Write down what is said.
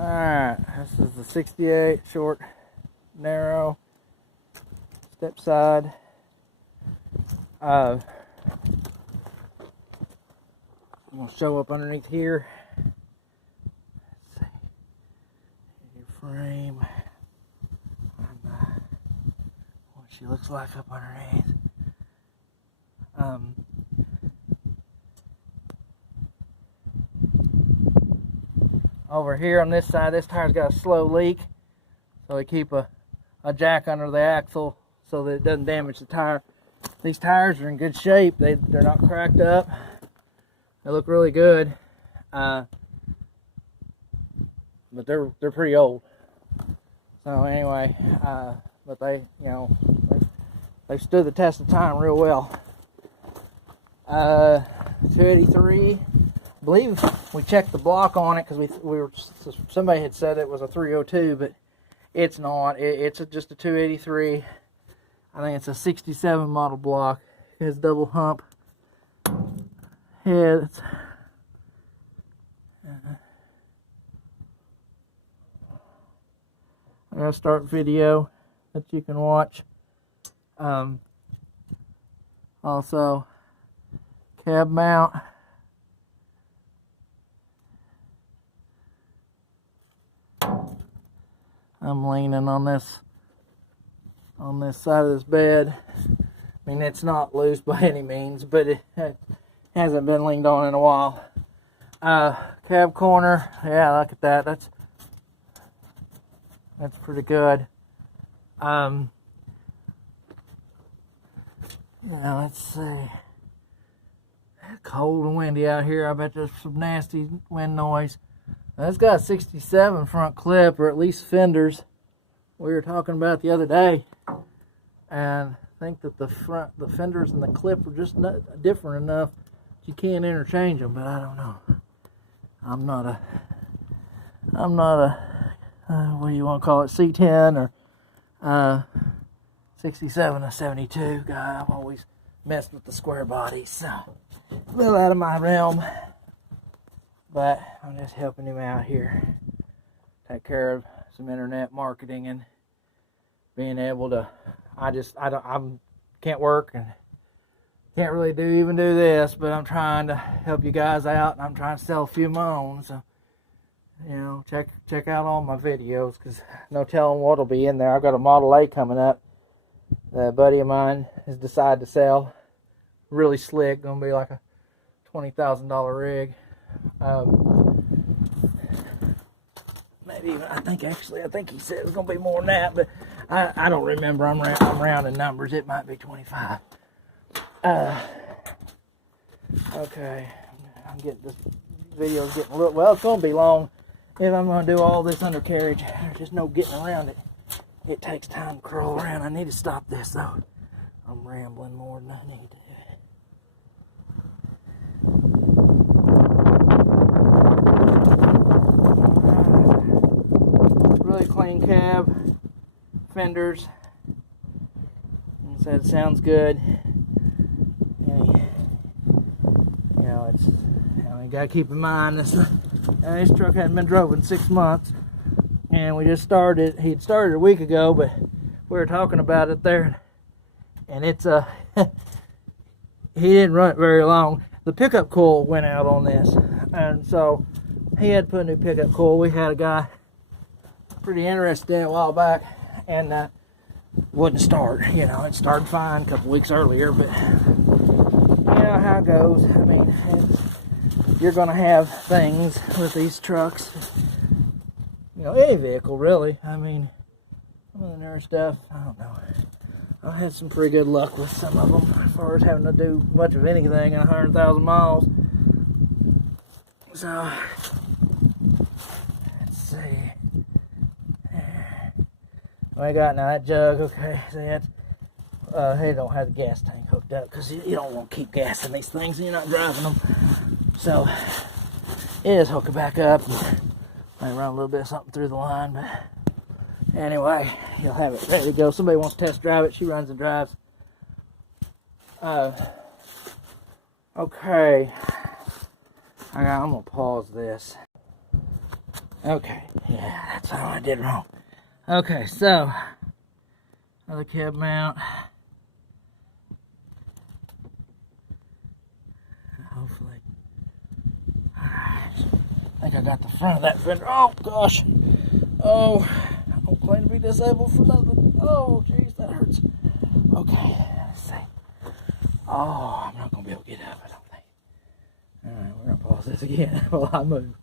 Alright, this is the 68 short, narrow, step side. I'm going to show up underneath here. Let's see. Your frame. What she looks like up underneath. Over here on this side, this tire's got a slow leak, so we keep a jack under the axle so that it doesn't damage the tire. These tires are in good shape. They're not cracked up. They look really good, but they're pretty old. So anyway, but they, they've stood the test of time real well. 283. I believe we checked the block on it because somebody had said it was a 302, but it's not. It's just a 283. I think it's a 67 model block. It has double hump heads. I gotta start video that you can watch. Also, cab mount. I'm leaning on this side of this bed. I mean, it's not loose by any means, but it hasn't been leaned on in a while. Cab corner, yeah, look at that. That's pretty good. Now let's see. Cold and windy out here. I bet there's some nasty wind noise. It's got a 67 front clip, or at least fenders. We were talking about the other day, and I think that the fenders and the clip are just not different enough that you can't interchange them. But I don't know. I'm not a what do you want to call it, C10 or 67 or 72 guy. I've always messed with the square bodies, so a little out of my realm. But I'm just helping him out here. Take care of some internet marketing and being able to, I can't work and can't really do this, but I'm trying to help you guys out, and I'm trying to sell a few of my own. So, check out all my videos, because no telling what'll be in there. I've got a Model A coming up that a buddy of mine has decided to sell. Really slick, gonna be like a $20,000 rig. Maybe even, I think he said it was gonna be more than that, but I don't remember. I'm rounding numbers. It might be 25. Okay, this video's getting a little, well, it's gonna be long if I'm gonna do all this undercarriage. There's just no getting around it. It takes time to crawl around. I need to stop this though. I'm rambling more than I need to. Really clean cab, fenders. So it sounds good. You gotta keep in mind this truck hadn't been drove in 6 months, and we just started. He'd started a week ago, but we were talking about it there, and it's he didn't run it very long. The pickup coil went out on this, and so he had to put a new pickup coil. We had a guy pretty interested in it a while back, and wouldn't start. It started fine a couple weeks earlier, but you know how it goes. I mean, you're gonna have things with these trucks. Any vehicle really. I mean, some of the newer stuff, I don't know. I had some pretty good luck with some of them as far as having to do much of anything in 100,000 miles. So, let's see. I got now that jug. Okay, so that's they don't have the gas tank hooked up because you don't want to keep gassing these things and you're not driving them. So, it is hooking back up. Might run a little bit of something through the line, but anyway, you'll have it ready to go. Somebody wants to test drive it. She runs and drives. Okay. I'm gonna pause this. Okay, Yeah, that's how I did wrong. Okay, so another cab mount. Hopefully. Alright. I think I got the front of that fender. Oh gosh. Oh, I don't claim to be disabled for nothing. Oh jeez, that hurts. Okay, let's see. Oh, I'm not gonna be able to get up, I don't think. Alright, we're gonna pause this again while I move.